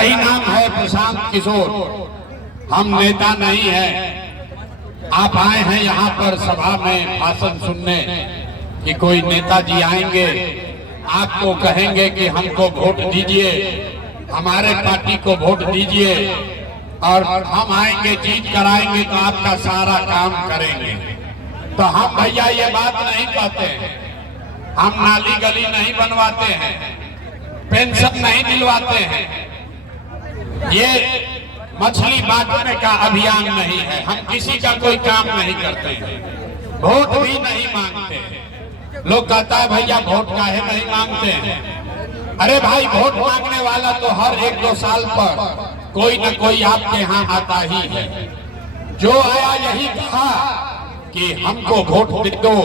ही नाम है प्रशांत किशोर। हम नेता नहीं हैं। आप आए हैं यहाँ पर सभा में भाषण सुनने कि कोई नेताजी आएंगे, आपको कहेंगे कि हमको वोट दीजिए, हमारे पार्टी को वोट दीजिए और हम आएंगे, जीत कर आएंगे तो आपका सारा काम करेंगे। तो हम भैया ये बात नहीं कहते हैं। हम नाली गली नहीं बनवाते हैं, पेंशन नहीं दिलवाते हैं, ये मछली बांटने का अभियान नहीं है। हम किसी का कोई काम नहीं करते हैं, वोट भी नहीं मांगते हैं। लोग कहता है भैया वोट काहे नहीं मांगते हैं। अरे भाई, वोट मांगने वाला तो हर 1-2 साल पर कोई न कोई आपके यहाँ आता ही है। जो आया यही कहा कि हमको वोट दे दो,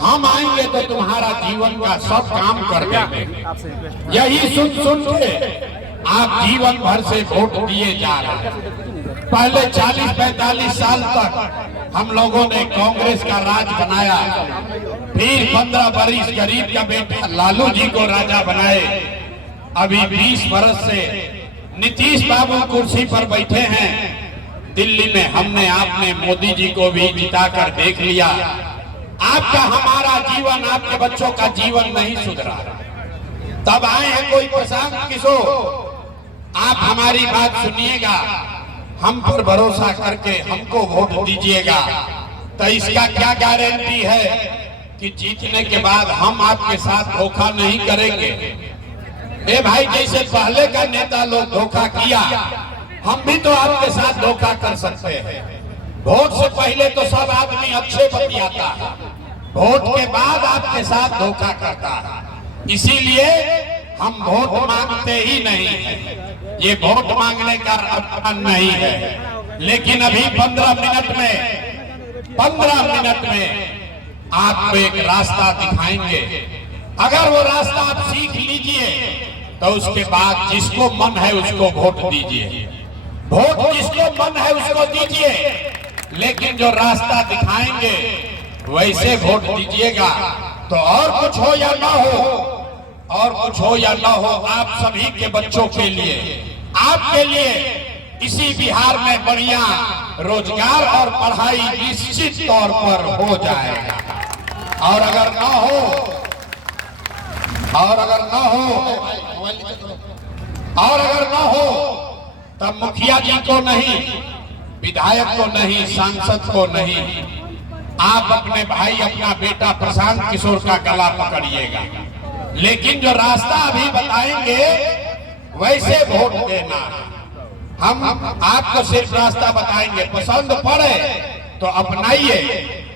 हम आएंगे तो तुम्हारा जीवन का सब काम कर देंगे। यही सुन के आप जीवन भर से वोट दिए जा रहे हैं। पहले 40-45 साल तक हम लोगों ने कांग्रेस का राज बनाया, फिर 15 बरिस गरीब का बेटा लालू जी को राजा बनाए। अभी 20 बरस से नीतीश बाबू कुर्सी पर बैठे हैं। दिल्ली में हमने आपने मोदी जी को भी जिताकर देख लिया। आपका हमारा जीवन, आपके बच्चों का जीवन नहीं सुधरा। तब आए हैं कोई प्रशांत किशोर। आप हमारी बात सुनिएगा, हम पर भरोसा करके हमको वोट दीजिएगा। तो इसका क्या गारंटी है कि जीतने के बाद हम आपके साथ धोखा नहीं करेंगे। ए भाई, जैसे पहले का नेता लोग धोखा किया, हम भी तो आपके साथ धोखा कर सकते हैं। वोट से पहले तो सब आदमी अच्छे बतियाता है, वोट के बाद आपके साथ धोखा करता है। इसीलिए हम वोट मांगते ही नहीं है। ये वोट मांगने का अभियान नहीं है। लेकिन अभी 15 मिनट में आपको एक रास्ता दिखाएंगे। अगर वो रास्ता आप सीख लीजिए तो उसके बाद जिसको मन है उसको वोट दीजिए, वोट जिसको मन है उसको दीजिए। लेकिन जो रास्ता दिखाएंगे वैसे वोट दीजिएगा। तो और कुछ हो या ना हो, और कुछ हो या ना हो, आप सभी के बच्चों के लिए, आपके लिए इसी बिहार में बढ़िया रोजगार और पढ़ाई निश्चित तौर पर हो जाएगा। और अगर ना हो, तब मुखिया जी को नहीं, विधायक को नहीं, सांसद को नहीं, आप अपने भाई, अपना बेटा प्रशांत किशोर का गला पकड़िएगा। लेकिन जो रास्ता अभी बताएंगे वैसे वोट देना। हम आपको सिर्फ रास्ता बताएंगे, पसंद पड़े तो अपनाइए,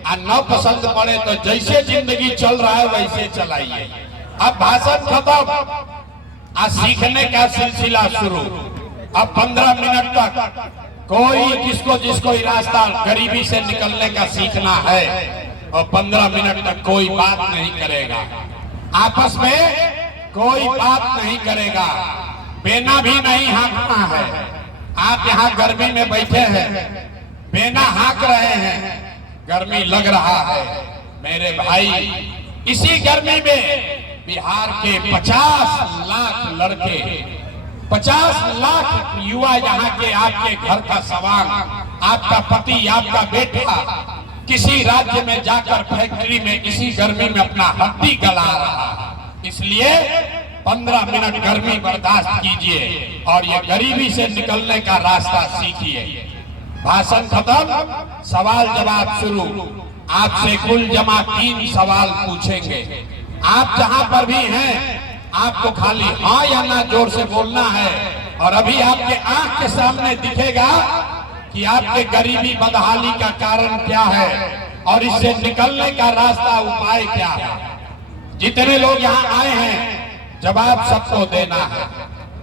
और न पसंद पड़े तो जैसे जिंदगी चल रहा है वैसे चलाइए। अब भाषण खत्म, आज सीखने का सिलसिला शुरू। अब 15 मिनट तक कोई जिसको रास्ता गरीबी से निकलने का सीखना है, और 15 मिनट तक कोई बात नहीं करेगा, आपस में कोई बात नहीं करेगा, बेना भी नहीं हाँकना है। आप यहाँ गर्मी में बैठे हैं, बेना हाँक रहे हैं, गर्मी लग रहा है। मेरे भाई, इसी गर्मी में बिहार के 50 लाख लड़के, 50 लाख युवा यहाँ के आपके घर का सवाल, आपका पति, आपका बेटा किसी राज्य में जाकर फैक्ट्री में इसी गर्मी में अपना हड्डी गला रहा है। इसलिए 15 मिनट गर्मी बर्दाश्त कीजिए और ये गरीबी से निकलने का रास्ता सीखिए। भाषण खत्म, सवाल जवाब शुरू। आपसे कुल जमा 3 सवाल पूछेंगे। आप जहां पर भी हैं, आपको खाली हाँ या ना जोर से बोलना है। और अभी आपके आंख के सामने दिखेगा कि आपके गरीबी बदहाली का कारण क्या है और इससे निकलने का रास्ता, उपाय क्या है। जितने लोग यहाँ आए हैं, जवाब सबको देना है।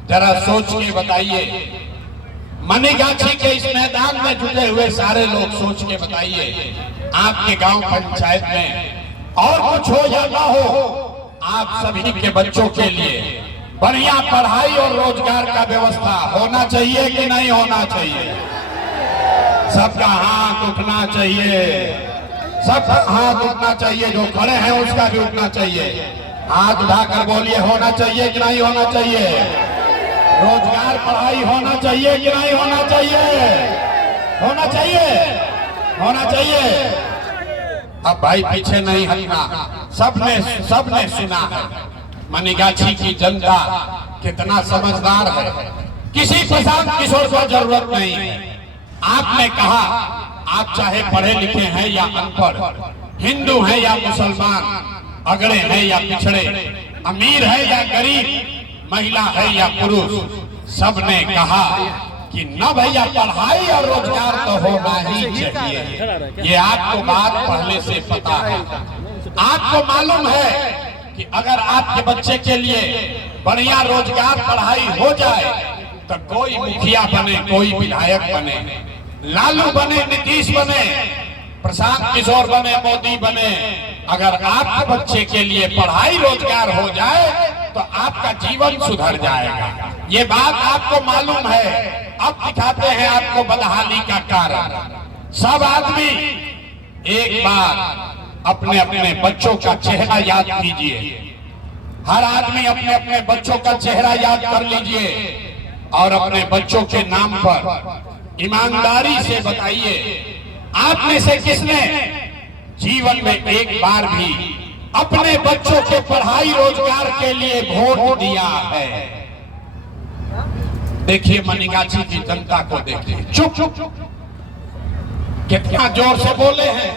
जरा सोच के बताइए। मनीगाछी के इस मैदान में जुटे हुए सारे लोग सोच के बताइए, आपके गांव पंचायत में और कुछ हो या ना हो, आप सभी के बच्चों के लिए बढ़िया पढ़ाई और रोजगार का व्यवस्था होना चाहिए कि नहीं होना चाहिए। सबका हाथ उठना चाहिए, सबका हाथ उठना चाहिए। जो खड़े हैं उसका भी उठना चाहिए। हाथ उठाकर बोलिए, होना चाहिए कि नहीं होना चाहिए। रोजगार पढ़ाई होना चाहिए कि नहीं होना चाहिए? होना चाहिए, होना चाहिए। अब भाई पीछे नहीं हटना, सबने सुना है मनिगाछी की जनता कितना समझदार है। किसी प्रशांत किशोर को जरूरत नहीं है। आपने कहा आप चाहे पढ़े लिखे हैं या अनपढ़, हिंदू हैं या मुसलमान, अगड़े हैं या पिछड़े, अमीर है या गरीब, महिला है या पुरुष, सबने कहा कि न भैया पढ़ाई और रोजगार तो होना ही चाहिए। ये आपको बात पहले से पता है। आपको मालूम है कि अगर आपके बच्चे के लिए बढ़िया रोजगार पढ़ाई हो जाए तो कोई मुखिया बने, कोई विधायक बने, लालू बने, नीतीश बने, प्रशांत किशोर बने, मोदी बने, अगर आपके बच्चे के लिए पढ़ाई रोजगार हो जाए तो आपका जीवन सुधर जाएगा। ये बात आपको मालूम है। अब दिखाते हैं आपको बदहाली का कारण। सब आदमी एक बार अपने अपने बच्चों का चेहरा याद कीजिए। हर आदमी अपने अपने बच्चों का चेहरा याद कर लीजिए और अपने बच्चों के नाम पर ईमानदारी से बताइए, आप में से किसने जीवन में एक बार भी अपने बच्चों के पढ़ाई रोजगार के लिए वोट दिया है? देखिए मनिगाछी की जनता को देखिए, चुप कितना जोर से बोले हैं,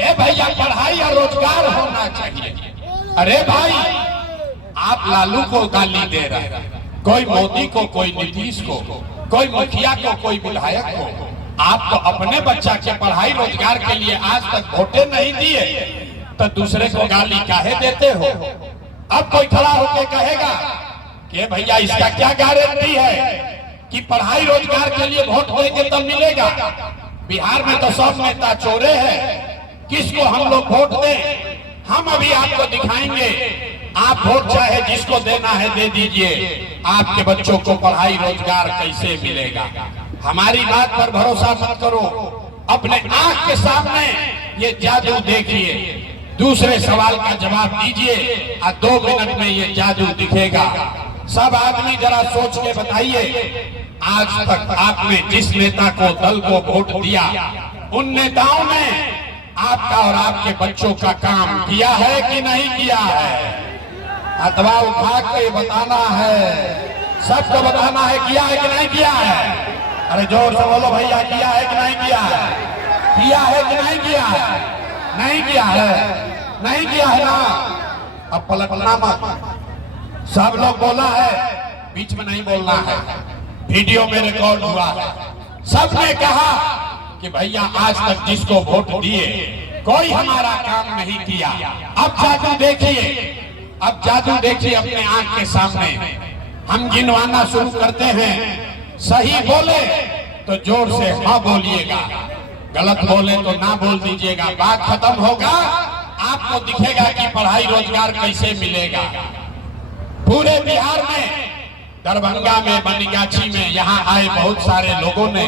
ए भैया पढ़ाई और रोजगार होना चाहिए। अरे भाई आप लालू को गाली दे रहे हैं, कोई मोदी को, कोई नीतीश को, कोई मुखिया को, कोई विधायक को। आप तो अपने बच्चा के पढ़ाई रोजगार के लिए आज तक वोटे नहीं दिए तो दूसरे को गाली काहे देते हो? अब कोई खड़ा होकर कहेगा कि भैया इसका क्या गारंटी है कि पढ़ाई रोजगार के लिए वोट देंगे तब मिलेगा? बिहार में तो सब नेता चोरे हैं, किसको हम लोग वोट दें? हम अभी आपको दिखाएंगे। आप वोट चाहे जिसको देना है दे दीजिए, आपके बच्चों को पढ़ाई रोजगार कैसे मिलेगा? हमारी बात पर भरोसा मत करो, अपने आंख के सामने ये जादू देखिए, दूसरे सवाल का जवाब दीजिए और 2 मिनट में ये जादू दिखेगा। सब आदमी जरा सोच के बताइए, आज तक आपने जिस नेता को, दल को वोट दिया, उन नेताओं ने आपका और आपके बच्चों का काम किया है कि नहीं किया है? अथवा उठा के बताना है, सबको बताना है किया है कि नहीं किया है। अरे जोर से बोलो भैया, किया है कि नहीं किया है? किया है कि नहीं किया है? नहीं किया है, नहीं किया है ना। अब पलटना मत। सब लोग बोला है, बीच में नहीं बोलना है, वीडियो में रिकॉर्ड हुआ है। सबने कहा कि भैया आज तक जिसको वोट दिए कोई हमारा काम नहीं किया। अब जादू देखिए, अब जादू देखिए अपने आंख के सामने। हम गिनवाना शुरू करते हैं, सही बोले तो जोर से हाँ बोलिएगा, गलत बोले तो ना बोल दीजिएगा। बात खत्म होगा, आपको दिखेगा कि पढ़ाई रोजगार कैसे मिलेगा। पूरे बिहार में, दरभंगा में, मनिगाछी में, यहाँ आए बहुत सारे लोगों ने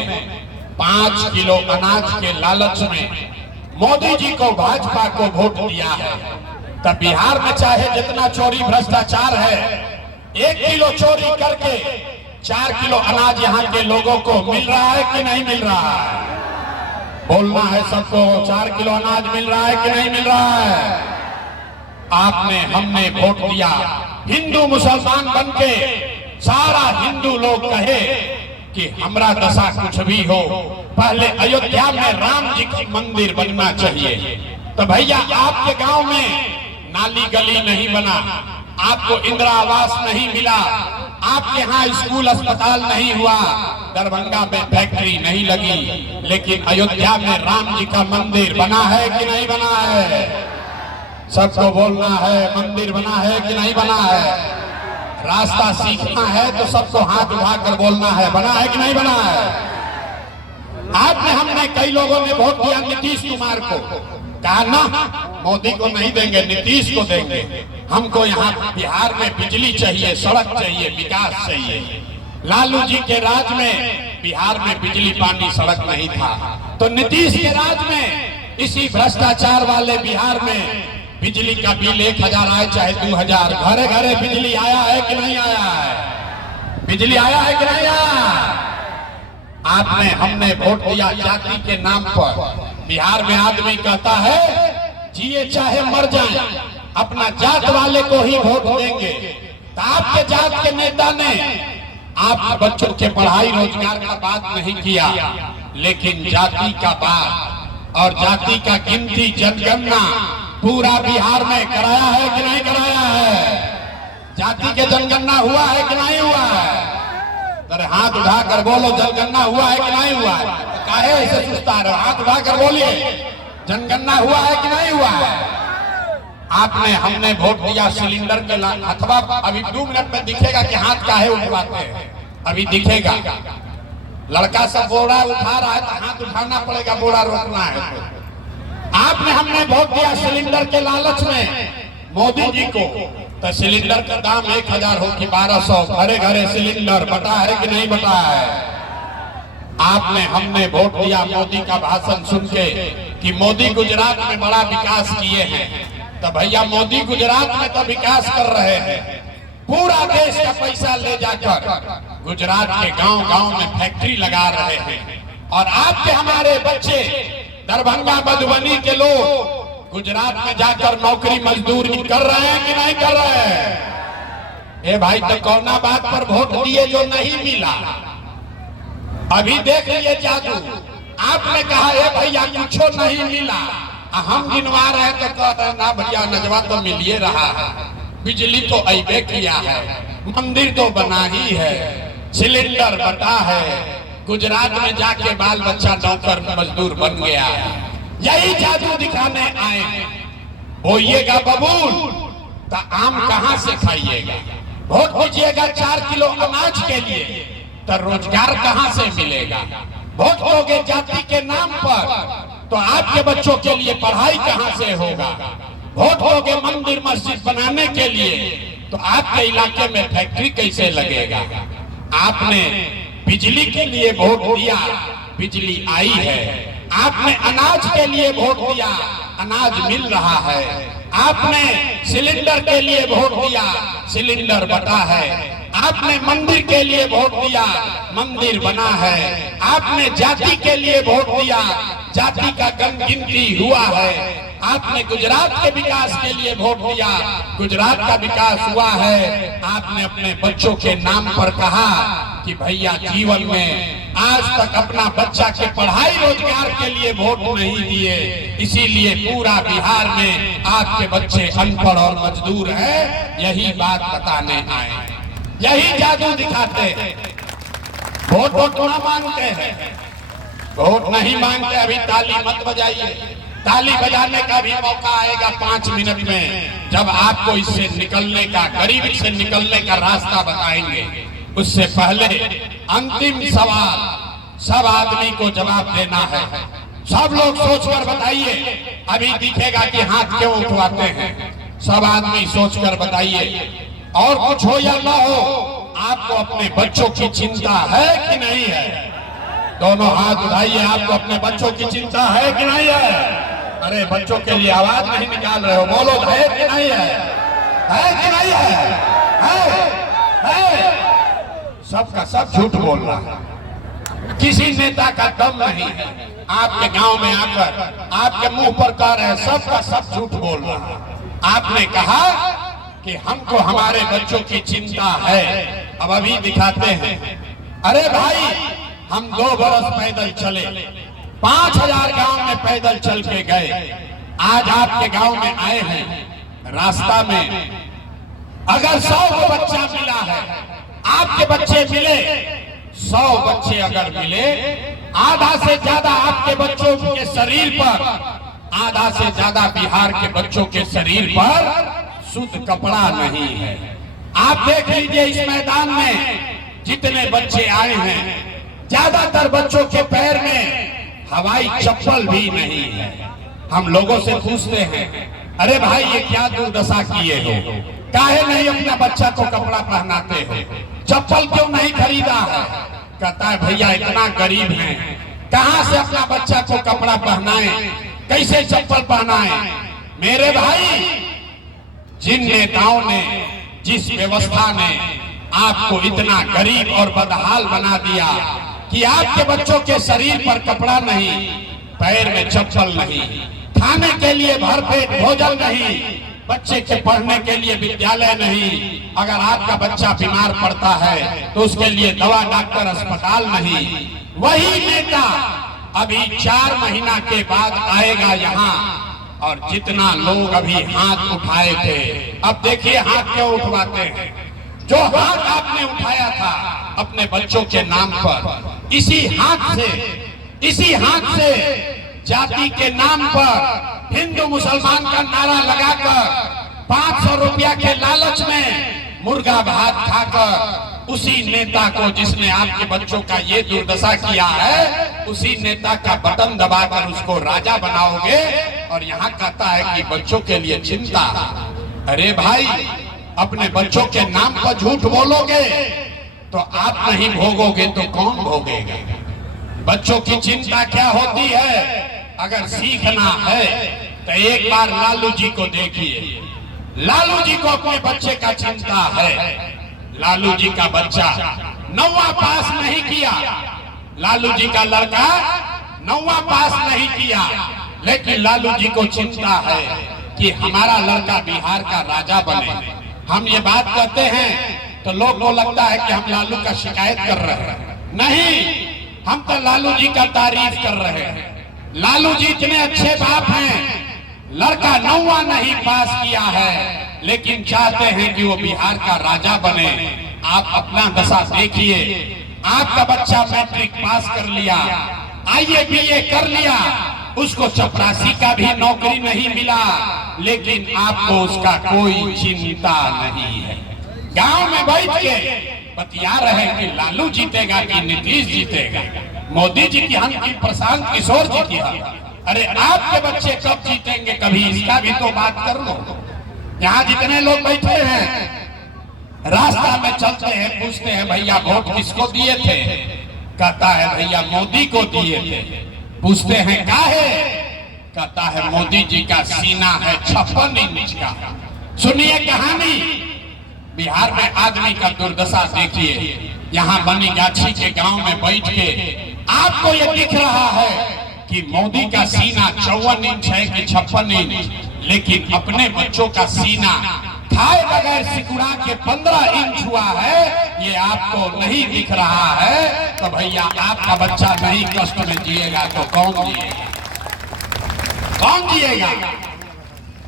5 किलो अनाज के लालच में मोदी जी को, भाजपा को वोट दिया है। तब बिहार में चाहे जितना चोरी भ्रष्टाचार है, 1 किलो चोरी करके 4 किलो अनाज यहाँ के लोगों को मिल रहा है कि नहीं मिल रहा है? बोलना है सबको, 4 किलो अनाज मिल रहा है कि नहीं मिल रहा है? आपने, हमने वोट दिया, हिंदू मुसलमान बनके सारा हिंदू लोग कहे कि हमरा दशा कुछ भी हो, पहले अयोध्या में राम जी का मंदिर बनना चाहिए। तो भैया आपके गांव में नाली गली नहीं बना, आपको इंदिरा आवास नहीं मिला, आपके यहाँ स्कूल अस्पताल नहीं हुआ, दरभंगा में फैक्ट्री नहीं लगी, लेकिन अयोध्या में राम जी का मंदिर बना है कि नहीं बना है? सबको बोलना है, मंदिर बना है कि नहीं बना है? रास्ता सीखना है तो सबको हाथ उठाकर बोलना है, बना है कि नहीं बना है? आज में हमने कई लोगों ने वोट दिया नीतीश कुमार को, कहा ना मोदी को नहीं देंगे, नीतीश को देंगे। हमको यहाँ बिहार में बिजली चाहिए, सड़क चाहिए, विकास चाहिए। लालू जी के राज में बिहार में बिजली, पानी, सड़क नहीं था, तो नीतीश के राज में इसी भ्रष्टाचार वाले बिहार में बिजली का बिल 1000 आए चाहे 2000, घरे घरे बिजली आया है कि नहीं आया है? बिजली आया है कि नहीं आया? आपने हमने वोट दिया जाति के नाम पर। बिहार में आदमी कहता है जिए चाहे मर जाए अपना जात वाले को ही वोट देंगे। तो आपके जात के नेता ने आप बच्चों के पढ़ाई रोजगार का बात नहीं किया, लेकिन जाति का बात और जाति का गिनती जनगणना पूरा बिहार में कराया है कि नहीं कराया है? जाति के जनगणना हुआ है कि नहीं हुआ है? अरे हाथ उठाकर बोलो, जनगणना हुआ है कि नहीं हुआ है? काहे ऐसे सुस्ता रहे? हाथ उठाकर बोलिए, जनगणना हुआ है कि नहीं हुआ है? आपने हमने वोट दिया सिलेंडर के लाल, अथवा अभी 2 मिनट में दिखेगा कि हाथ काहे उठवाते हैं, अभी दिखेगा। लड़का सब बोरा उठा रहा है तो हाथ उठाना पड़ेगा, बोरा रोकना है तो। आपने हमने वोट दिया सिलेंडर के लालच में मोदी जी को, तो सिलेंडर का दाम 1000 हो कि 1200, घरे घरे सिलेंडर बटा है कि नहीं बटा है? आपने हमने वोट दिया मोदी का भाषण सुन के कि मोदी गुजरात में बड़ा विकास किए हैं। तो भैया मोदी गुजरात में तो विकास कर रहे हैं, पूरा देश का पैसा ले जाकर गुजरात के गांव-गांव में फैक्ट्री लगा रहे हैं। और आपके हमारे बच्चे दरभंगा मधुबनी के लोग गुजरात में जाकर नौकरी मजदूरी कर रहे हैं कि नहीं कर रहे हैं? ए भाई, तो कौना बात पर वोट दिए जो नहीं मिला? अभी देख लीजिए जादू। आपने कहा ए भैया कुछो नहीं मिला, हम गिनवा रहे तो कह रहे ना भैया नजवा तो मिलिए रहा है, बिजली तो अबे किया है, मंदिर तो बना ही है, सिलेंडर बटा है, गुजरात में जाके बाल बच्चा नौकर मजदूर बन गया। यही जादू दिखाने आए हैं। बोइएगा बबूल तो आम कहां से खाइएगा? वोट दीजिएगा 4 किलो अनाज के लिए तो रोजगार कहां से मिलेगा? वोट दोगे जाति के नाम पर तो आपके बच्चों के लिए पढ़ाई कहां से होगा? वोट दोगे मंदिर मस्जिद बनाने के लिए तो आपके इलाके में फैक्ट्री कैसे लगेगा? आपने बिजली के लिए वोट दिया, बिजली आई है। आपने अनाज के लिए वोट दिया, अनाज मिल रहा है। आपने सिलेंडर के लिए वोट दिया, सिलेंडर बटा है। आपने मंदिर के लिए वोट दिया, मंदिर बना है। आपने जाति के लिए वोट दिया, जाति का गिनती हुआ है। आपने गुजरात के विकास के लिए वोट दिया, गुजरात का विकास हुआ है। आपने अपने बच्चों के नाम पर कहा कि भैया जीवन में आज तक अपना बच्चा के पढ़ाई रोजगार के लिए वोट नहीं दिए, इसीलिए पूरा बिहार में आपके बच्चे अनपढ़ और मजदूर हैं। यही बात बताने आए, यही जादू दिखाते हैं। वोट थोड़ा मांगते हैं, वोट नहीं मांगते। अभी ताली मत बजाइए, ताली बजाने का भी मौका आएगा 5 मिनट में, जब आपको इससे निकलने का, गरीबी से निकलने का रास्ता बताएंगे। उससे पहले अंतिम सवाल सब आदमी को जवाब देना है। सब लोग सोचकर बताइए, अभी दिखेगा कि हाथ क्यों उठवाते हैं। सब आदमी सोचकर बताइए, और कुछ हो या ना हो, आपको अपने बच्चों की चिंता है कि नहीं है? दोनों हाथ उठाइए, आपको अपने बच्चों की चिंता है कि नहीं है? अरे बच्चों के लिए आवाज नहीं निकाल रहे हो, बोलो है कि नहीं है? है कि नहीं है? है? सबका सब झूठ बोल रहा है, किसी नेता का दम नहीं है। आपके गांव में आकर आपके मुंह पर कह रहे हैं, सबका सब झूठ बोल रहा है। आपने कहा कि हमको हमारे बच्चों की चिंता है, अब अभी दिखाते हैं। अरे भाई, हम 2 बरस पैदल चले, 5000 गांव में पैदल चल के गए। आज आपके गांव में आए हैं, रास्ता में अगर 100 को बच्चा मिला है, आपके बच्चे मिले, 100 बच्चे अगर मिले, आधा से ज्यादा आपके बच्चों के शरीर पर, आधा से ज्यादा बिहार के बच्चों के शरीर पर शुद्ध कपड़ा नहीं है। आप देख लीजिए इस मैदान में जितने बच्चे आए हैं, ज्यादातर बच्चों के पैर में हवाई चप्पल भी नहीं है। हम लोगों से पूछते हैं, अरे भाई ये क्या दुर्दशा किए हो, काहे नहीं अपना बच्चा को कपड़ा पहनाते हो, चप्पल क्यों नहीं खरीदा है? कहता है भैया इतना गरीब है, कहां से अपना बच्चा को कपड़ा पहनाए, कैसे चप्पल पहनाए? मेरे भाई, जिन नेताओं ने, जिस व्यवस्था ने आपको इतना गरीब और बदहाल बना दिया कि आपके बच्चों के शरीर पर कपड़ा नहीं, पैर में चप्पल नहीं, खाने के लिए भरपेट भोजन नहीं, बच्चे के पढ़ने के लिए विद्यालय नहीं, अगर आपका बच्चा बीमार पड़ता है तो उसके लिए दवा डॉक्टर अस्पताल नहीं। वही नेता अभी 4 महीना के बाद आएगा यहाँ, और जितना लोग अभी हाथ उठाए थे, अब देखिए हाथ क्यों उठवाते हैं। जो हाथ आपने उठाया था अपने बच्चों के नाम पर, इसी हाथ से जाति के नाम पर हिंदू मुसलमान का नारा लगाकर 500 रुपया के लालच में मुर्गा भात खाकर उसी नेता को, जिसने आपके बच्चों का ये दुर्दशा किया है, उसी नेता का बटन दबाकर उसको राजा बनाओगे। और यहाँ कहता है कि बच्चों के लिए चिंता। अरे भाई, अपने बच्चों के नाम पर झूठ बोलोगे तो आप नहीं भोगोगे तो कौन भोगेगा। बच्चों की चिंता क्या होती है, अगर सीखना है तो एक बार लालू जी को देखिए। लालू जी को अपने बच्चे का चिंता है। लालू जी का बच्चा 9वां पास नहीं किया, लालू जी का लड़का 9वां पास नहीं किया, लेकिन लालू जी को चिंता है कि हमारा लड़का बिहार का राजा बने। हम ये बात कहते हैं तो लोग को लगता है कि हम लालू का शिकायत कर रहे हैं। नहीं, हम तो लालू जी का तारीफ कर रहे हैं। लालू जी इतने अच्छे बाप हैं, लड़का 9वां नहीं पास किया है, लेकिन चाहते हैं कि वो बिहार का राजा बने। आप अपना दशा देखिए, आपका बच्चा मैट्रिक पास कर लिया, IAA BA कर लिया, उसको चपरासी का भी नौकरी नहीं मिला, लेकिन आपको उसका कोई चिंता नहीं है। गांव में बैठ के बतिया रहे कि लालू जीतेगा कि नीतीश जीतेगा, मोदी जी की हम की प्रशांत किशोर जी की हम। अरे आपके बच्चे कब जीतेंगे, कभी इसका भी तो बात कर लो। यहाँ जितने लोग बैठे हैं, रास्ता में चलते हैं, पूछते हैं भैया वोट किसको दिए थे, कहता है भैया मोदी को दिए थे। पूछते हैं काहे, कहता है मोदी जी का सीना है 56 इंच का। सुनिए कहानी, बिहार में आदमी का दुर्दशा देखिए। यहाँ बनीगाछी के गांव में बैठ के आपको ये दिख रहा है कि मोदी का सीना 54 इंच है कि 56 इंच, लेकिन अपने बच्चों का सीना खाए बगैर सिकुड़ा के 15 इंच हुआ है, ये आपको नहीं दिख रहा है। तो भैया आपका बच्चा नहीं कष्ट में जिएगा तो कौन जिएगा, कौन जिएगा।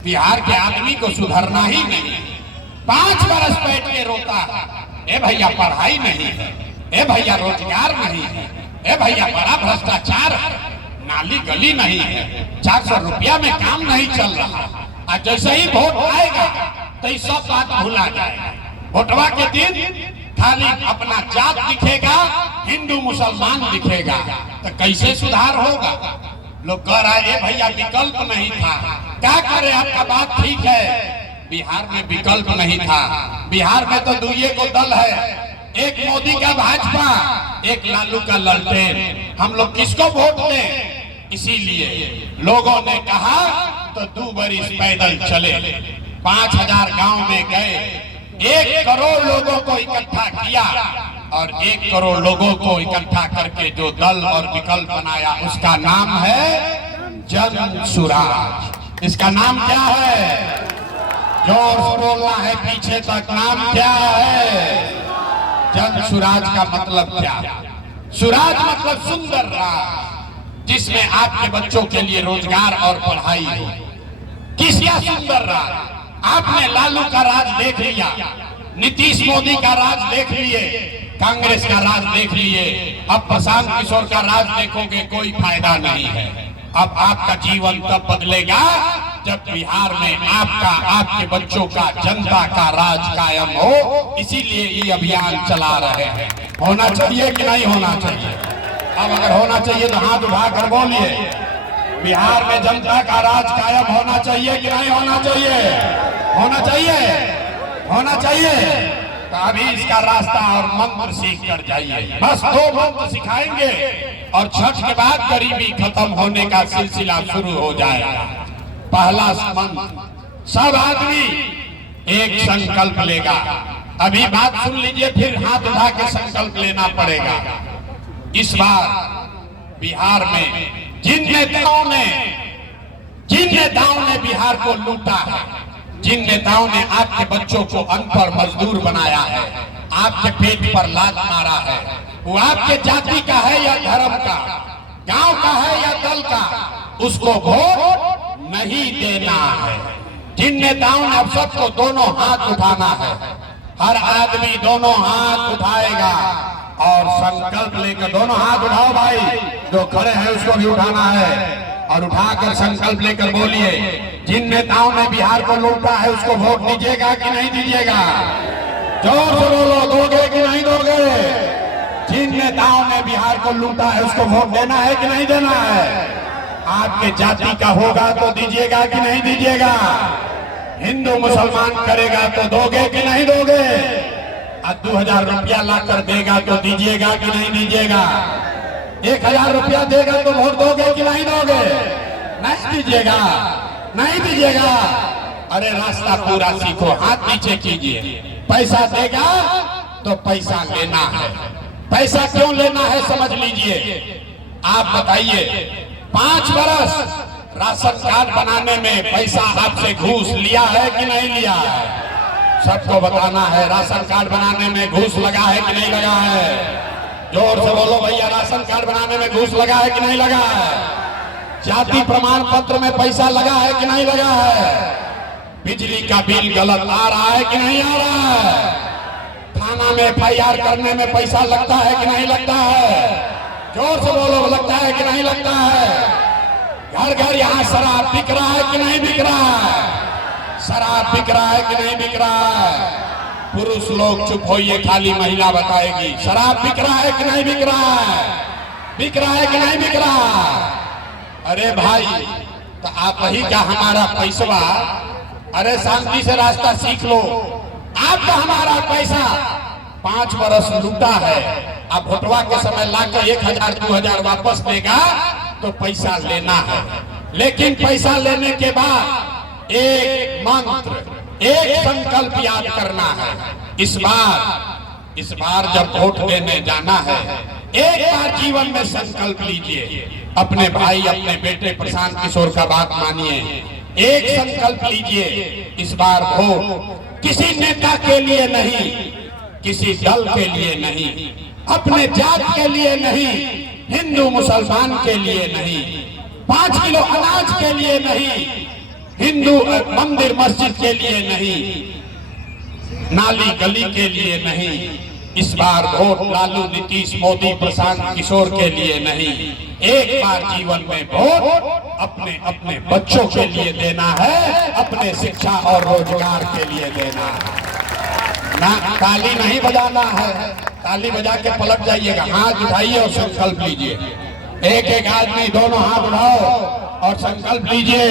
बिहार के आदमी को सुधरना ही नहीं। 5 बरस बैठ के रोता है, ए भैया पढ़ाई नहीं है, ए भैया रोजगार नहीं है, ए भैया बड़ा भ्रष्टाचार है, नाली गली नहीं है, 400 रुपया में काम नहीं चल रहा। और जैसे ही वोट आएगा तो ये सब बात भुला जाएगा। वोटवा के दिन खाली अपना जात दिखेगा, हिंदू मुसलमान दिखेगा, तो कैसे सुधार होगा। लोग कह रहा है भैया विकल्प नहीं था, क्या करे, आपका बात ठीक है। बिहार में विकल्प नहीं था। बिहार में तो दुनिया को दल है, एक मोदी का भाजपा, एक लालू का ललटेन। हम लोग किसको वोट दें। इसीलिए लोगों ने कहा तो 2 बरिस पैदल चले, 5000 गांव में गए, 1 करोड़ लोगों को इकट्ठा किया, और 1 करोड़ लोगों को इकट्ठा करके जो दल और विकल्प बनाया उसका नाम है जन सुराज। इसका नाम क्या है, जोर से बोलना है पीछे तक, नाम क्या है, जन सुराज। का मतलब क्या, सुराज मतलब सुंदर राज, जिसमें आपके बच्चों के लिए रोजगार और पढ़ाई हो। किसका सुंदर राज। आपने लालू का राज देख लिया, नीतीश मोदी का राज देख लिए, कांग्रेस का राज देख लिए, अब प्रशांत किशोर का राज देखोगे, कोई फायदा नहीं है। अब आपका जीवन तब बदलेगा जब बिहार में आपका, आपके बच्चों का, जनता का राज कायम हो। इसीलिए ये अभियान चला रहे हैं। होना चाहिए कि नहीं होना चाहिए। अब अगर होना चाहिए तो हाथ उठाकर बोलिए, बिहार में जनता का राज कायम होना चाहिए कि नहीं होना चाहिए। होना चाहिए, होना चाहिए। तो अभी इसका रास्ता और मंत्र सीख कर जाइए। बस 2 मंत्र सिखाएंगे और छठ के बाद गरीबी खत्म होने का सिलसिला शुरू हो जाएगा। पहला मंत्र, सब आदमी एक संकल्प लेगा अभी बात सुन लीजिए, फिर हाथ उठा के संकल्प लेना पड़ेगा। इस बार बिहार में जिन नेताओं ने बिहार को लूटा है, जिन नेताओं ने आपके बच्चों को अनपढ़ मजदूर बनाया है, आपके पेट पर लात मारा है, वो आपके जाति का है या धर्म का, गांव का है या दल का, उसको वोट नहीं देना है। जिन नेताओं ने अब सबको दोनों हाथ उठाना है, हर आदमी दोनों हाथ उठाएगा और संकल्प लेकर, दोनों हाथ उठाओ भाई, जो खड़े हैं उसको भी उठाना है और उठाकर संकल्प लेकर बोलिए, जिन नेताओं ने बिहार को लूटा है उसको वोट दीजिएगा कि नहीं दीजिएगा? जोर से बोलो, दोगे कि नहीं दोगे? जिन नेताओं ने बिहार को लूटा है उसको वोट देना है कि नहीं देना है? आपके जाति का होगा तो दीजिएगा कि नहीं दीजिएगा? हिंदू मुसलमान करेगा तो दोगे कि नहीं दोगे? 2000 रुपया लाकर देगा तो दीजिएगा कि नहीं दीजिएगा? 1000 रुपया देगा तो वोट दोगे कि नहीं दोगे? नहीं दीजिएगा, नहीं दीजिएगा। अरे रास्ता पूरा सीखो, हाथ नीचे कीजिए। पैसा देगा तो पैसा लेना है। पैसा क्यों लेना है समझ लीजिए। आप बताइए, 5 बरस राशन कार्ड बनाने में पैसा आपसे घूस लिया है कि नहीं लिया है? सबको बताना है, राशन कार्ड बनाने में घूस लगा है कि नहीं लगा है? जोर से बोलो भैया, राशन कार्ड बनाने में घूस लगा है कि नहीं लगा है? जाति प्रमाण पत्र में पैसा लगा है कि नहीं लगा है? बिजली का बिल गलत आ रहा है कि नहीं आ रहा है? थाना में FIR करने में पैसा लगता है कि नहीं लगता है? जोर से बोलो, लगता है कि नहीं लगता है? घर घर यहाँ शराब बिक रहा है कि नहीं बिक रहा है? शराब बिक रहा है कि नहीं बिक रहा है? पुरुष लोग चुप होइए, खाली महिला बताएगी। शराब बिक रहा है कि नहीं बिक रहा है? बिक रहा है कि नहीं बिक रहा है? अरे भाई, तो आप ही का हमारा पैसा, अरे शांति से रास्ता सीख लो। आपका हमारा पैसा 5 बरस लूटा है, अब भोटवा के समय लाकर 1000 2000 वापस देगा तो पैसा लेना है। लेकिन पैसा लेने के बाद एक मंत्र, एक संकल्प याद करना है। इस बार जब वोट देने जाना है, एक बार जीवन में संकल्प लीजिए। अपने भाई, अपने बेटे प्रशांत किशोर का बात मानिए। एक संकल्प लीजिए, इस बार वोट किसी नेता के लिए नहीं, किसी दल के लिए नहीं, अपने जात के लिए नहीं, हिंदू मुसलमान के लिए नहीं, 5 किलो अनाज के लिए नहीं, हिंदू मंदिर मस्जिद के लिए नहीं, नाली गली के लिए नहीं। इस बार वोट लालू, नीतीश, मोदी, प्रशांत किशोर के लिए नहीं, एक बार जीवन में वोट अपने अपने बच्चों के लिए देना है, अपने शिक्षा और रोजगार के लिए देना है। ना ताली नहीं बजाना है, ताली बजा के पलट जाइएगा। हाथ उठाइए और संकल्प लीजिए। एक एक आदमी दोनों हाथ उठाओ और संकल्प लीजिए।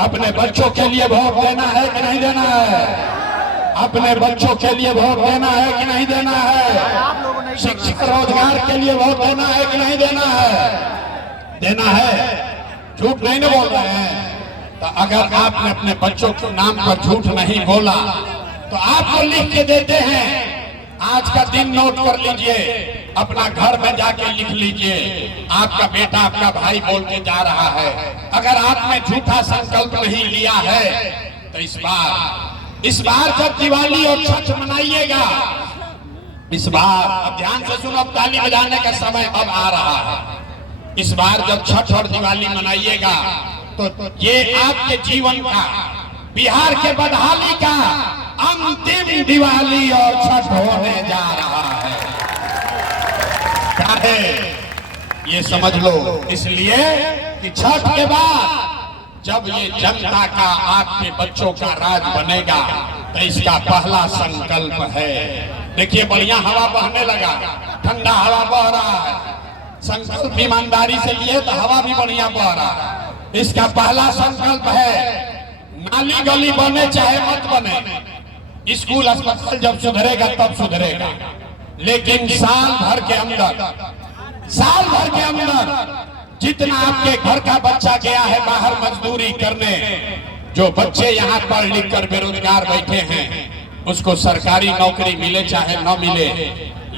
अपने बच्चों के लिए वोट देना है कि नहीं देना है? अपने बच्चों के लिए वोट देना है कि नहीं देना है? शिक्षा रोजगार के लिए वोट देना है कि नहीं देना है? देना है। झूठ नहीं ना बोल रहे हैं। तो अगर आपने अपने बच्चों के नाम पर झूठ नहीं बोला तो आपको लिख के देते हैं। आज का दिन नोट कर लीजिए, अपना घर में जाके लिख लीजिए। आपका बेटा, आपका भाई बोल के जा रहा है, अगर आपने झूठा संकल्प नहीं लिया है तो इस बार जब दिवाली और छठ मनाइएगा, इस बार अब ध्यान से सुनो, अब ताली बजाने का समय अब आ रहा है। इस बार जब छठ और दिवाली मनाइएगा तो ये आपके जीवन का, बिहार के बदहाली का अंतिम दिवाली और छठ होने जा रहा है। क्या है ये समझ लो। इसलिए कि छठ के बाद जब ये जनता का, आपके बच्चों का राज बनेगा तो इसका पहला संकल्प है। देखिए बढ़िया हवा बहने लगा, ठंडा हवा बह रहा है। संकल्प ईमानदारी से लिए तो हवा भी बढ़िया बह रहा है। इसका पहला संकल्प है, नाली गली बने चाहे मत बने, स्कूल अस्पताल जब सुधरेगा तब सुधरेगा, लेकिन साल भर के अंदर जितना आपके घर का बच्चा गया है बाहर मजदूरी करने, जो बच्चे यहाँ पढ़ लिख कर बेरोजगार बैठे हैं, उसको सरकारी नौकरी मिले चाहे न मिले,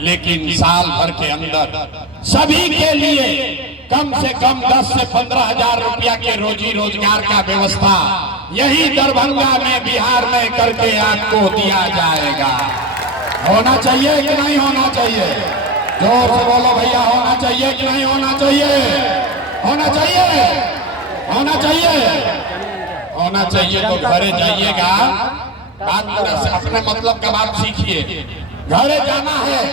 लेकिन साल भर के अंदर सभी के लिए कम से कम 10 से 15 हजार रुपया के रोजी रोजगार का व्यवस्था यही दरभंगा में, बिहार में करके आपको दिया जाएगा। होना चाहिए कि नहीं होना चाहिए? जोर से बोलो भैया, होना चाहिए कि नहीं होना चाहिए? होना चाहिए, होना चाहिए, होना चाहिए। तो घरे जाइएगा, बात से अपने मतलब का बात सीखिए। घरे जाना है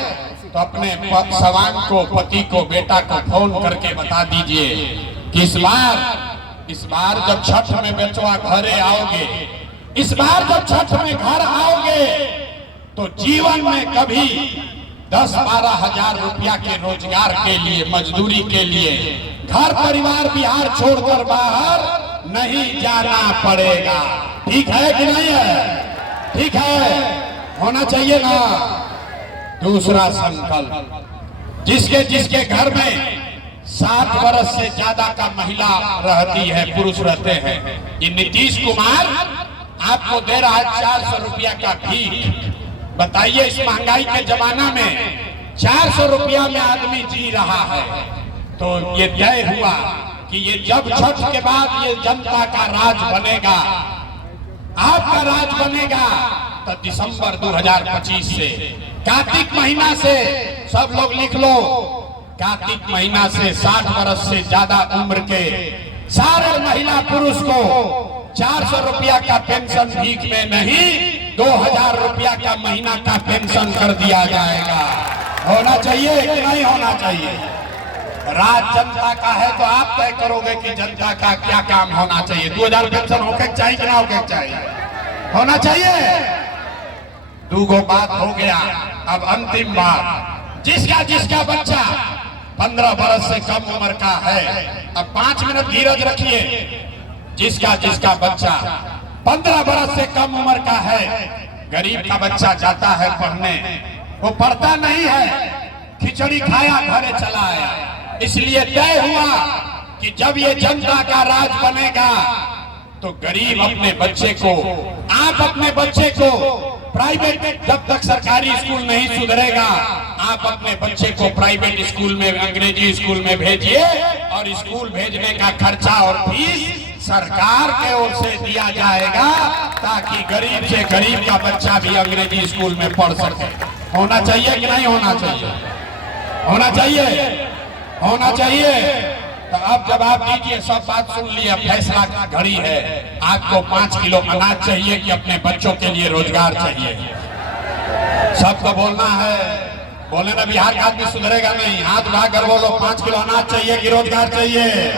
तो अपने सवांग को, पति को, बेटा को फोन करके बता दीजिए कि इस बार जब छठ में बेचवा घरे आओगे, इस बार जब छठ में घर आओगे तो जीवन में कभी 10-12 हजार रुपया के रोजगार के लिए, मजदूरी के लिए घर परिवार बिहार छोड़कर बाहर नहीं जाना पड़ेगा। ठीक है कि नहीं है? ठीक है, होना चाहिए ना। दूसरा संकल्प, जिसके घर में 60 वर्ष से ज्यादा का महिला रहती है, पुरुष रहते हैं, ये नीतीश कुमार आपको दे रहा है 400 रुपया का भीख। बताइए, इस महंगाई के जमाना में 400 रुपया में आदमी जी रहा है। तो ये तय हुआ कि ये जब छठ के बाद ये जनता का राज बनेगा, आपका राज बनेगा, तो दिसंबर 2025 से, कार्तिक महीना से, सब लोग लिख लो, कार्तिक महीना से 60 वर्ष से ज्यादा उम्र के सारे महिला पुरुष को 400 रुपया का पेंशन भीख में नहीं, 2000 रुपया का महीना का पेंशन कर दिया जाएगा। होना चाहिए कि नहीं होना चाहिए? राज जनता का है तो आप तय करोगे कि जनता का क्या काम होना चाहिए। 2000 पेंशन होके चाहिए कि ना होके चाहिए? होना चाहिए। दूगो बात हो गया, अब अंतिम बात, जिसका बच्चा 15 वर्ष से कम उम्र का है, अब 5 मिनट धीरज रखिए, जिसका बच्चा 15 वर्ष से कम उम्र का है, गरीब का बच्चा जाता है पढ़ने, वो पढ़ता नहीं है, खिचड़ी खाया घरे चला आया। इसलिए तय हुआ कि जब ये जनता का राज बनेगा तो गरीब अपने बच्चे को, आप अपने बच्चे को प्राइवेट, जब तक सरकारी स्कूल नहीं सुधरेगा, आप अपने बच्चे को प्राइवेट स्कूल में, अंग्रेजी स्कूल में भेजिए, और स्कूल भेजने का खर्चा और फीस सरकार के ओर से दिया जाएगा, ताकि गरीब से गरीब का बच्चा भी अंग्रेजी स्कूल में पढ़ सके। होना चाहिए कि नहीं होना चाहिए? होना चाहिए, होना चाहिए। तो अब जवाब दीजिए, सब बात सुन लिया, फैसला का घड़ी है। आपको 5 किलो अनाज चाहिए कि अपने बच्चों के लिए रोजगार चाहिए? सबको बोलना है, बोले ना, बिहार का आदमी सुधरेगा नहीं। हाथ उठाकर बोलो, 5 किलो अनाज चाहिए कि रोजगार चाहिए?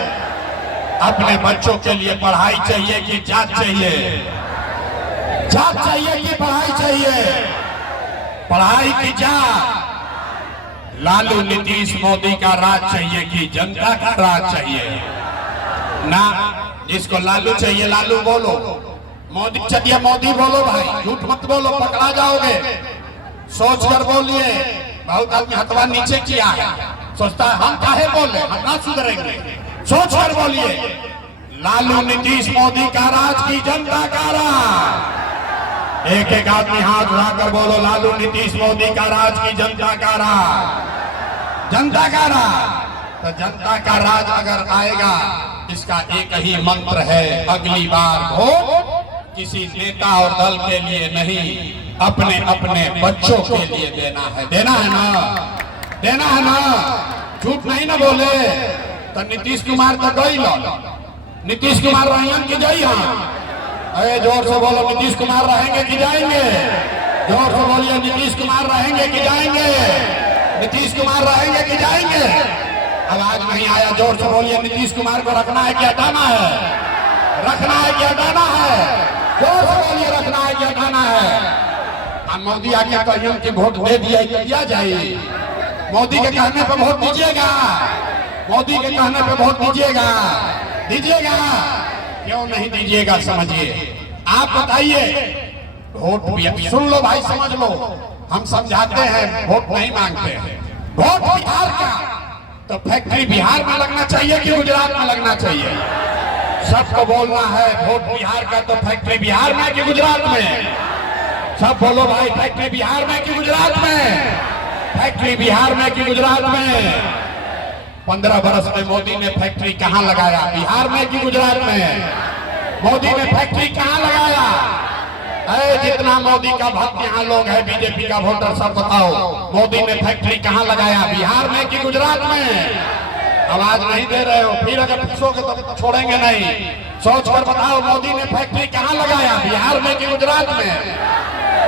अपने बच्चों के लिए पढ़ाई चाहिए कि जात चाहिए? जात चाहिए कि पढ़ाई चाहिए? पढ़ाई की जात। लालू नीतीश मोदी का राज चाहिए कि जनता का राज चाहिए? ना, जिसको लालू चाहिए लालू बोलो, मोदी चाहिए मोदी बोलो। भाई झूठ मत बोलो, पकड़ा जाओगे। सोच कर बोलिए। बहुत आदमी हथवा नीचे किया है, सोचता है हम काहे बोले, हम ना सुधरेंगे। सोच कर बोलिए, लालू नीतीश मोदी का राज की जनता का राज? एक एक आदमी हाथ उठाकर बोलो, लालू नीतीश मोदी का राज की जनता का राज? जनता का राज। तो जनता का राज अगर आएगा, इसका एक ही मंत्र है, अगली बार वोट किसी नेता और दल के लिए नहीं, अपने अपने बच्चों के लिए देना है। देना है ना? देना है ना? झूठ नहीं ना बोले। तो नीतीश कुमार तो गई लो, नीतीश कुमार रहेंगे कि जाइए? अरे जोर से बोलो, नीतीश कुमार रहेंगे कि जाएंगे? जोर से बोलिए, नीतीश कुमार रहेंगे कि जाएंगे? नीतीश कुमार रहेंगे कि जाएंगे? आवाज नहीं आया, जोर से बोलिए, नीतीश कुमार को रखना है कि हटाना है? रखना है कि हटाना है? जोर से बोलिए, रखना है कि हटाना है? मोदी आके कहिए कि वोट दे दिया जाए। मोदी के कहने पर वोट दीजिएगा? मोदी के कहने पर वोट दीजिएगा? दीजिएगा? क्यों नहीं दीजिएगा? समझिए। आप बताइए, वोट सुन लो भाई, समझ लो, हम समझाते हैं, वोट नहीं मांगते हैं। वोट बिहार का तो फैक्ट्री बिहार में लगना चाहिए कि गुजरात में लगना चाहिए? सबको बोलना है, वोट बिहार का तो फैक्ट्री बिहार में कि गुजरात में? सब बोलो भाई, फैक्ट्री बिहार में कि गुजरात में? फैक्ट्री बिहार में कि गुजरात में? 15 बरस में मोदी ने फैक्ट्री कहां लगाया? बिहार में कि गुजरात में? मोदी ने फैक्ट्री कहां लगाया? जितना मोदी का भक्त यहाँ लोग है, बीजेपी का वोटर, सब बताओ, मोदी ने फैक्ट्री कहां लगाया? बिहार में कि गुजरात में? आवाज नहीं दे रहे हो, फिर अगर पूछोगे तो छोड़ेंगे नहीं। सोच कर बताओ, मोदी ने फैक्ट्री कहां लगाया? बिहार में कि गुजरात में?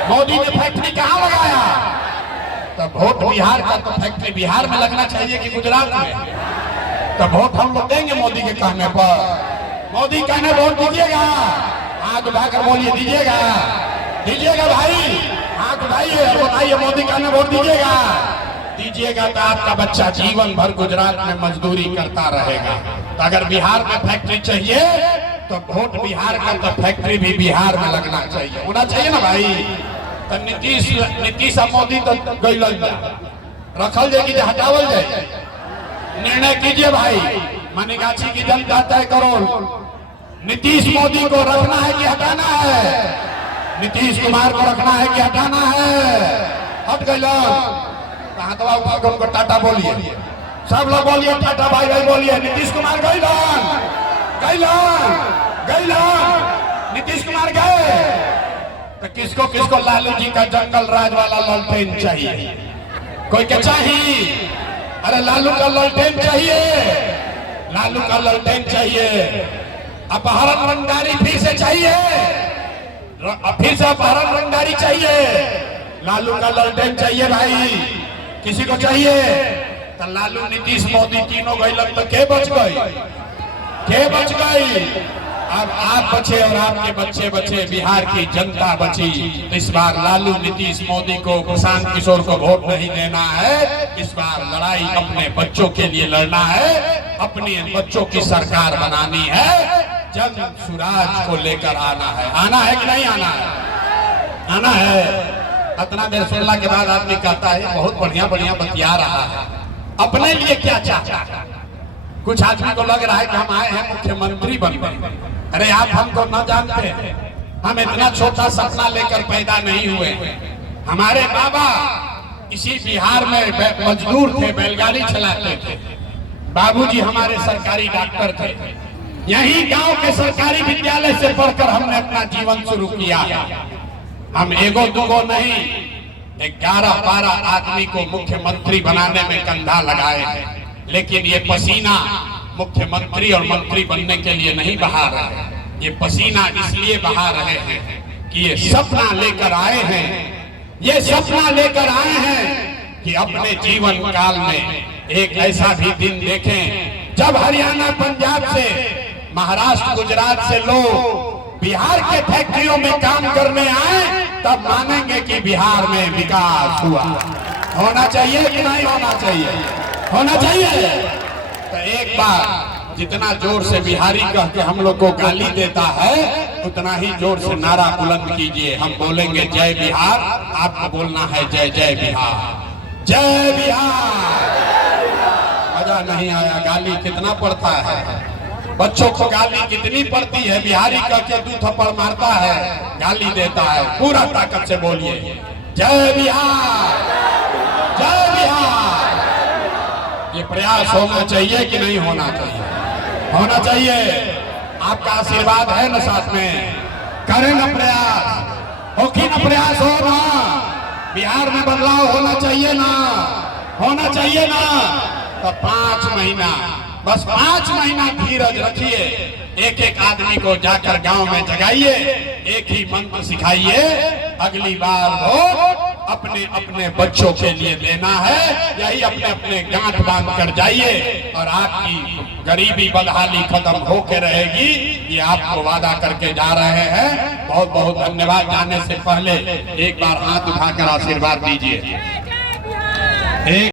मोदी ने फैक्ट्री कहां लगाया? तो वोट बिहार का, तो फैक्ट्री बिहार में लगना चाहिए कि गुजरात में? तो वोट हम लोग देंगे मोदी के कहने पर। मोदी कहने वोट दीजिएगा, हाथ उठाकर बोलिए दीजिएगा, दीजिएगा भाई, हाथ उठाइए और बताइए मोदी कहने वोट दीजिएगा। दीजिएगा तो आपका बच्चा जीवन भर गुजरात में मजदूरी करता रहेगा। तो अगर बिहार में फैक्ट्री चाहिए तो वोट बिहार का, तो फैक्ट्री भी बिहार में लगना चाहिए, होना चाहिए ना भाई। तो नीतीश और मोदी तो गई रखल जाएगी, हटावल जाए, निर्णय कीजिए भाई। मनीगाछी की जनता तय करो, नीतीश मोदी को रखना है कि हटाना है? नीतीश कुमार को रखना है कि हटाना है? हट गए लोग, हाथवा उठाकर उनको टाटा बोलिए, सब लोग बोलिए टाटा, भाई भाई बोलिए, नीतीश कुमार गए, नीतीश कुमार गए। तो किसको किसको लालू जी का जंगल राज वाला लालटेन चाहिए? कोई क्या चाहिए? अरे लालू का लालटेन चाहिए, लालू का लालटेन चाहिए। अपहरण रंगदारी फिर से चाहिए, फिर से अपहरण रंगदारी चाहिए, लालू का लालटेन चाहिए भाई। किसी को चाहिए? तो लालू, नीतीश, मोदी तीनों गए तो के बच गई? के बच गई? अब आप बचे और आपके बच्चे बचे, बिहार की जनता बची। तो इस बार लालू, नीतीश, मोदी को, प्रशांत किशोर को वोट नहीं देना है। इस बार लड़ाई अपने बच्चों के लिए लड़ना है, अपने बच्चों की सरकार बनानी है, जन सुराज को लेकर आना है। आना है कि नहीं आना है? आना है। इतना देर सुनने के बाद आदमी कहता है बहुत बढ़िया बढ़िया बतिया रहा है, अपने लिए क्या चाहता है? कुछ आदमी को लग रहा है कि हम आए हैं मुख्यमंत्री बनने। अरे आप हमको न जानते, हम इतना छोटा सपना लेकर पैदा नहीं हुए। हमारे बाबा इसी बिहार में मजदूर थे, बैलगाड़ी चलाते थे। बाबूजी हमारे सरकारी डॉक्टर थे। यही गांव के सरकारी विद्यालय से पढ़कर हमने अपना जीवन शुरू किया। हम एगो दुगो नहीं, 11-12 आदमी को मुख्यमंत्री बनाने में कंधा लगाए हैं। लेकिन ये पसीना मुख्यमंत्री और मंत्री बनने के लिए नहीं बहा रहे, ये पसीना इसलिए बहा रहे हैं कि ये सपना लेकर आए हैं, ये सपना लेकर आए हैं कि अपने जीवन काल में एक ऐसा भी दिन देखें जब हरियाणा, पंजाब से, महाराष्ट्र, गुजरात से लोग बिहार के फैक्ट्रियों में काम करने आए, तब मानेंगे कि बिहार में विकास हुआ। होना चाहिए कि नहीं होना चाहिए? होना चाहिए। तो एक बार जितना जोर से बिहारी कह के हम लोग को गाली देता है, उतना ही जोर से नारा बुलंद कीजिए। हम बोलेंगे जय बिहार, आपको बोलना है जय जय बिहार, जय बिहार। मजा नहीं आया? गाली कितना पड़ता है, बच्चों को गाली कितनी पड़ती है। बिहारी कह के 2 थप्पड़ मारता है, गाली देता है। पूरा ताकत से बोलिए जय बिहार, जय बिहार। ये प्रयास होना चाहिए कि नहीं होना चाहिए? होना चाहिए। आपका आशीर्वाद है ना साथ में? करें ना प्रयास, हो कि ना प्रयास हो ना? बिहार में बदलाव होना चाहिए ना? होना चाहिए ना? तो 5 महीना, बस 5 महीना धीरज रखिए। एक एक आदमी को जाकर गांव में जगाइए, एक ही मंत्र सिखाइए। अगली बार वोट अपने अपने बच्चों के लिए देना है, यही अपने अपने गांठ बांध कर जाइए और आपकी गरीबी बदहाली खत्म होकर रहेगी। ये आपको वादा करके जा रहे हैं। बहुत बहुत धन्यवाद। जाने से पहले एक बार हाथ उठाकर आशीर्वाद दीजिए।